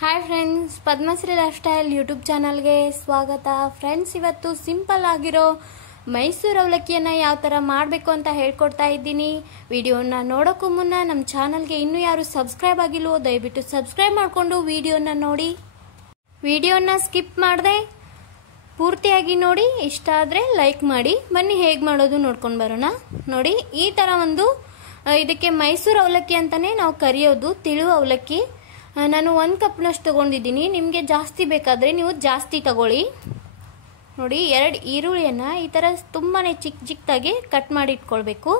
Hi friends, Padmashri life style YouTube ಚಾನಲ್ಗೆ ಸ್ವಾಗತ. Friends, ಇವತ್ತು ಸಿಂಪಲ್ ಆಗಿರೋ ಮೈಸೂರು ಅವಲಕ್ಕಿಯನ್ನು ಯಾವ ಥರ ಮಾಡಬೇಕು ಅಂತ ಹೇಳ್ಕೊಡ್ತಾ ಇದ್ದೀನಿ. ವಿಡಿಯೋನ ನೋಡೋಕ್ಕೂ ಮುನ್ನ ನಮ್ಮ ಚಾನಲ್ಗೆ ಇನ್ನೂ ಯಾರು ಸಬ್ಸ್ಕ್ರೈಬ್ ಆಗಿಲ್ವೋ ದಯವಿಟ್ಟು ಸಬ್ಸ್ಕ್ರೈಬ್ ಮಾಡಿಕೊಂಡು ವಿಡಿಯೋನ ನೋಡಿ. ವಿಡಿಯೋನ ಸ್ಕಿಪ್ ಮಾಡದೆ ಪೂರ್ತಿಯಾಗಿ ನೋಡಿ. ಇಷ್ಟ ಆದರೆ ಲೈಕ್ ಮಾಡಿ. ಬನ್ನಿ ಹೇಗೆ ಮಾಡೋದು ನೋಡ್ಕೊಂಡು ಬರೋಣ. ನೋಡಿ, ಈ ಥರ ಇದಕ್ಕೆ ಮೈಸೂರು ಅವಲಕ್ಕಿ ಅಂತಲೇ ನಾವು ಕರೆಯೋದು, ತಿಳುವ ಅವಲಕ್ಕಿ. ನಾನು 1 ಕಪ್ನಷ್ಟು ತೊಗೊಂಡಿದ್ದೀನಿ. ನಿಮಗೆ ಜಾಸ್ತಿ ಬೇಕಾದರೆ ನೀವು ಜಾಸ್ತಿ ತಗೊಳ್ಳಿ. ನೋಡಿ, 2 ಈರುಳ್ಳಿಯನ್ನು ಈ ಥರ ತುಂಬಾ ಚಿಕ್ಕದಾಗಿ ಕಟ್ ಮಾಡಿ ಇಟ್ಕೊಳ್ಬೇಕು.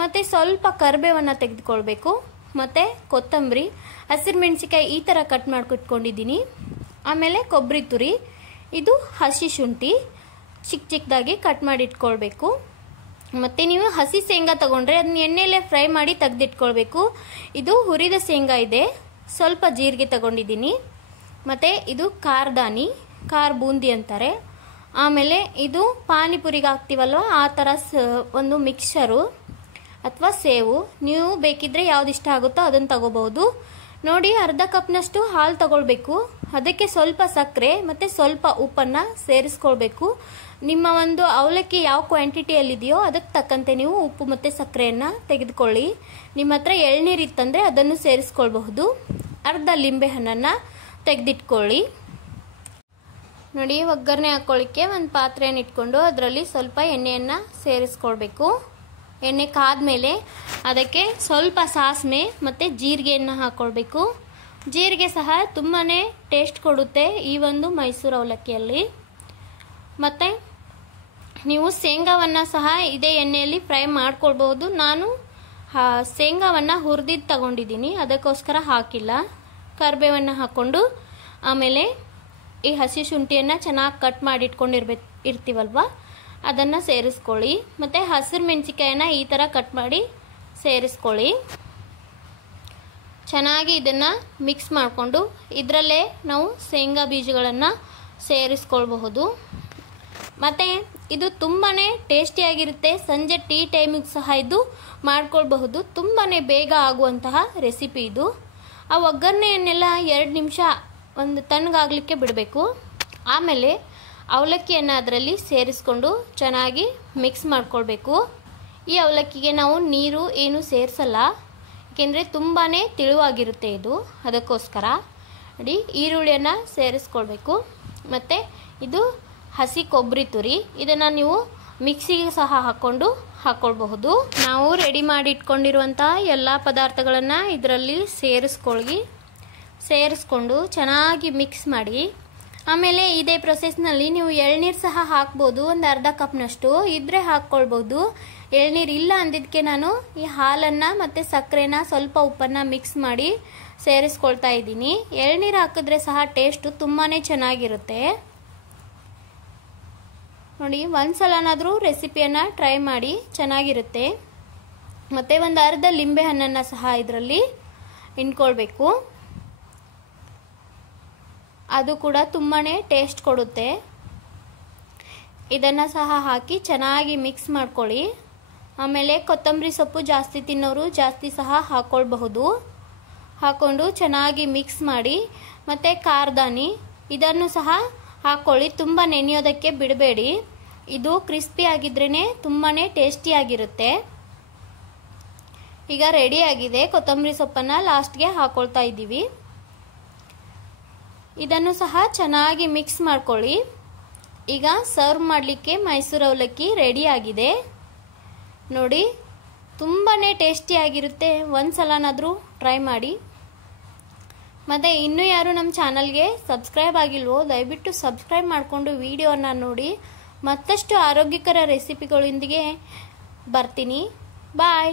ಮತ್ತು ಸ್ವಲ್ಪ ಕರಿಬೇವನ್ನು ತೆಗೆದುಕೊಳ್ಬೇಕು. ಮತ್ತು ಕೊತ್ತಂಬರಿ, ಹಸಿರು ಮೆಣಸಿಕಾಯಿ ಈ ಥರ ಕಟ್ ಮಾಡ್ಕೊಟ್ಕೊಂಡಿದ್ದೀನಿ. ಆಮೇಲೆ ಕೊಬ್ಬರಿ ತುರಿ, ಇದು ಹಸಿ ಶುಂಠಿ ಚಿಕ್ಕದಾಗಿ ಕಟ್ ಮಾಡಿ ಇಟ್ಕೊಳ್ಬೇಕು. ಮತ್ತು ನೀವು ಹಸಿ ಶೇಂಗಾ ತಗೊಂಡ್ರೆ ಅದನ್ನ ಎಣ್ಣೆಯಲ್ಲೇ ಫ್ರೈ ಮಾಡಿ ತೆಗೆದಿಟ್ಕೊಳ್ಬೇಕು. ಇದು ಹುರಿದ ಶೇಂಗಾ ಇದೆ. ಸ್ವಲ್ಪ ಜೀರಿಗೆ ತಗೊಂಡಿದ್ದೀನಿ. ಮತ್ತು ಇದು ಖಾರದಾನಿ, ಖಾರ ಬೂಂದಿ ಅಂತಾರೆ. ಆಮೇಲೆ ಇದು ಪಾನಿಪುರಿಗೆ ಹಾಕ್ತೀವಲ್ವ ಆ ಥರ ಒಂದು ಮಿಕ್ಸರು ಅಥವಾ ಸೇವು. ನೀವು ಬೇಕಿದ್ರೆ ಯಾವ್ದು ಇಷ್ಟ ಆಗುತ್ತೋ ಅದನ್ನು ತಗೋಬಹುದು. ನೋಡಿ, ಅರ್ಧ ಕಪ್ನಷ್ಟು ಹಾಲು ತಗೊಳ್ಬೇಕು. ಅದಕ್ಕೆ ಸ್ವಲ್ಪ ಸಕ್ಕರೆ ಮತ್ತು ಸ್ವಲ್ಪ ಉಪ್ಪನ್ನು ಸೇರಿಸ್ಕೊಳ್ಬೇಕು. ನಿಮ್ಮ ಅವಲಕ್ಕಿ ಯಾವ ಕ್ವಾಂಟಿಟಿಯಲ್ಲಿದೆಯೋ ಅದಕ್ಕೆ ತಕ್ಕಂತೆ ನೀವು ಉಪ್ಪು ಮತ್ತು ಸಕ್ಕರೆಯನ್ನು ತೆಗೆದುಕೊಳ್ಳಿ. ನಿಮ್ಮ ಹತ್ರ ಎಳ್ನೀರು ಇತ್ತಂದರೆ ಅದನ್ನು ಸೇರಿಸ್ಕೊಳ್ಬಹುದು. ಅರ್ಧ ಲಿಂಬೆ ಹಣ್ಣನ್ನು ತೆಗೆದಿಟ್ಕೊಳ್ಳಿ. ನೋಡಿ, ಒಗ್ಗರಣೆ ಹಾಕ್ಕೊಳ್ಳಿಕ್ಕೆ ಒಂದು ಪಾತ್ರೆಯನ್ನು ಇಟ್ಕೊಂಡು ಅದರಲ್ಲಿ ಸ್ವಲ್ಪ ಎಣ್ಣೆಯನ್ನು ಸೇರಿಸ್ಕೊಳ್ಬೇಕು. ಎಣ್ಣೆ ಕಾದ್ಮೇಲೆ ಅದಕ್ಕೆ ಸ್ವಲ್ಪ ಸಾಸಿವೆ ಮತ್ತು ಜೀರಿಗೆಯನ್ನು ಹಾಕ್ಕೊಳ್ಬೇಕು. ಜೀರಿಗೆ ಸಹ ತುಂಬಾ ಟೇಸ್ಟ್ ಕೊಡುತ್ತೆ ಈ ಮೈಸೂರು ಅವಲಕ್ಕಿಯಲ್ಲಿ. ಮತ್ತು ನೀವು ಶೇಂಗಾವನ್ನು ಸಹ ಇದೇ ಎಣ್ಣೆಯಲ್ಲಿ ಫ್ರೈ ಮಾಡ್ಕೊಳ್ಬೋದು. ನಾನು ಶೇಂಗಾವನ್ನು ಹುರಿದಿದ್ದು ತಗೊಂಡಿದ್ದೀನಿ, ಅದಕ್ಕೋಸ್ಕರ ಹಾಕಿಲ್ಲ. ಕರಿಬೇವನ್ನು ಹಾಕ್ಕೊಂಡು ಆಮೇಲೆ ಈ ಹಸಿ ಶುಂಠಿಯನ್ನು ಚೆನ್ನಾಗಿ ಕಟ್ ಮಾಡಿ ಇರ್ತೀವಲ್ವ ಅದನ್ನು ಸೇರಿಸ್ಕೊಳ್ಳಿ. ಮತ್ತು ಹಸಿರು ಮೆಣಸಿಕಾಯನ್ನು ಈ ಥರ ಕಟ್ ಮಾಡಿ ಸೇರಿಸ್ಕೊಳ್ಳಿ. ಚೆನ್ನಾಗಿ ಇದನ್ನು ಮಿಕ್ಸ್ ಮಾಡಿಕೊಂಡು ಇದರಲ್ಲೇ ನಾವು ಶೇಂಗಾ ಬೀಜಗಳನ್ನು ಸೇರಿಸ್ಕೊಳ್ಬಹುದು. ಮತ್ತು ಇದು ತುಂಬಾ ಟೇಸ್ಟಿಯಾಗಿರುತ್ತೆ. ಸಂಜೆ ಟೀ ಟೈಮಿಗೆ ಸಹ ಇದು ಮಾಡ್ಕೊಳ್ಬಹುದು. ತುಂಬಾ ಬೇಗ ಆಗುವಂತಹ ರೆಸಿಪಿ ಇದು. ಆ ಒಗ್ಗರಣೆಯನ್ನೆಲ್ಲ 2 ನಿಮಿಷ ತಣ್ಣಗಾಗಲಿಕ್ಕೆ ಬಿಡಬೇಕು. ಆಮೇಲೆ ಅವಲಕ್ಕಿಯನ್ನು ಅದರಲ್ಲಿ ಸೇರಿಸ್ಕೊಂಡು ಚೆನ್ನಾಗಿ ಮಿಕ್ಸ್ ಮಾಡ್ಕೊಳ್ಬೇಕು. ಈ ಅವಲಕ್ಕಿಗೆ ನಾವು ನೀರು ಏನು ಸೇರಿಸಲ್ಲ, ಏಕೆಂದರೆ ತುಂಬಾ ತಿಳುವಾಗಿರುತ್ತೆ ಇದು, ಅದಕ್ಕೋಸ್ಕರ. ನೋಡಿ, ಈರುಳ್ಳಿಯನ್ನು ಸೇರಿಸ್ಕೊಳ್ಬೇಕು. ಮತ್ತು ಇದು ಹಸಿ ಕೊಬ್ಬರಿ ತುರಿ, ಇದನ್ನು ನೀವು ಮಿಕ್ಸಿಗೆ ಸಹ ಹಾಕ್ಕೊಳ್ಬಹುದು. ನಾವು ರೆಡಿ ಮಾಡಿ ಇಟ್ಕೊಂಡಿರುವಂಥ ಎಲ್ಲ ಪದಾರ್ಥಗಳನ್ನು ಇದರಲ್ಲಿ ಸೇರಿಸ್ಕೊಂಡು ಚೆನ್ನಾಗಿ ಮಿಕ್ಸ್ ಮಾಡಿ. ಆಮೇಲೆ ಇದೇ ಪ್ರೊಸೆಸ್ನಲ್ಲಿ ನೀವು ಎಳ್ನೀರು ಸಹ ಹಾಕ್ಬೋದು. ಒಂದು ಅರ್ಧ ಕಪ್ನಷ್ಟು ಇದ್ದರೆ ಹಾಕ್ಕೊಳ್ಬೋದು. ಎಳ್ನೀರು ಇಲ್ಲ ಅಂದಿದ್ದಕ್ಕೆ ನಾನು ಈ ಹಾಲನ್ನು ಮತ್ತು ಸಕ್ಕರೆನ ಸ್ವಲ್ಪ ಉಪ್ಪನ್ನು ಮಿಕ್ಸ್ ಮಾಡಿ ಸೇರಿಸ್ಕೊಳ್ತಾ ಇದ್ದೀನಿ. ಎಳ್ನೀರು ಹಾಕಿದ್ರೆ ಸಹ ಟೇಸ್ಟು ತುಂಬಾ ಚೆನ್ನಾಗಿರುತ್ತೆ. ನೋಡಿ, ಒಂದ್ಸಲನಾದರೂ ರೆಸಿಪಿಯನ್ನು ಟ್ರೈ ಮಾಡಿ, ಚೆನ್ನಾಗಿರುತ್ತೆ. ಮತ್ತು ಒಂದು ಅರ್ಧ ಲಿಂಬೆ ಹಣ್ಣನ್ನು ಸಹ ಇದರಲ್ಲಿ ಹಿಂಡ್ಕೊಳ್ಬೇಕು. ಅದು ಕೂಡ ತುಂಬಾ ಟೇಸ್ಟ್ ಕೊಡುತ್ತೆ. ಇದನ್ನು ಸಹ ಹಾಕಿ ಚೆನ್ನಾಗಿ ಮಿಕ್ಸ್ ಮಾಡ್ಕೊಳ್ಳಿ. ಆಮೇಲೆ ಕೊತ್ತಂಬರಿ ಸೊಪ್ಪು ಜಾಸ್ತಿ ತಿನ್ನೋರು ಜಾಸ್ತಿ ಸಹ ಹಾಕ್ಕೊಳ್ಬಹುದು. ಹಾಕ್ಕೊಂಡು ಚೆನ್ನಾಗಿ ಮಿಕ್ಸ್ ಮಾಡಿ. ಮತ್ತು ಖಾರದಾನಿ ಇದನ್ನು ಸಹ ಹಾಕ್ಕೊಳ್ಳಿ. ತುಂಬ ನೆನೆಯೋದಕ್ಕೆ ಬಿಡಬೇಡಿ. ಇದು ಕ್ರಿಸ್ಪಿ ಆಗಿದ್ರೇ ತುಂಬಾ ಟೇಸ್ಟಿಯಾಗಿರುತ್ತೆ. ಈಗ ರೆಡಿಯಾಗಿದೆ. ಕೊತ್ತಂಬರಿ ಸೊಪ್ಪನ್ನು ಲಾಸ್ಟ್ಗೆ ಹಾಕ್ಕೊಳ್ತಾ ಇದ್ದೀವಿ. ಇದನ್ನು ಸಹ ಚೆನ್ನಾಗಿ ಮಿಕ್ಸ್ ಮಾಡ್ಕೊಳ್ಳಿ. ಈಗ ಸರ್ವ್ ಮಾಡಲಿಕ್ಕೆ ಮೈಸೂರು ಅವಲಕ್ಕಿ ರೆಡಿಯಾಗಿದೆ. ನೋಡಿ, ತುಂಬಾ ಟೇಸ್ಟಿಯಾಗಿರುತ್ತೆ. ಒಂದ್ಸಲನಾದರೂ ಟ್ರೈ ಮಾಡಿ. ಮತ್ತು ಇನ್ನೂ ಯಾರು ನಮ್ಮ ಚಾನಲ್ಗೆ ಸಬ್ಸ್ಕ್ರೈಬ್ ಆಗಿಲ್ವೋ ದಯವಿಟ್ಟು ಸಬ್ಸ್ಕ್ರೈಬ್ ಮಾಡಿಕೊಂಡು ವಿಡಿಯೋನ ನೋಡಿ. ಮತ್ತಷ್ಟು ಆರೋಗ್ಯಕರ ರೆಸಿಪಿಗಳೊಂದಿಗೆ ಬರ್ತೀನಿ. ಬಾಯ್.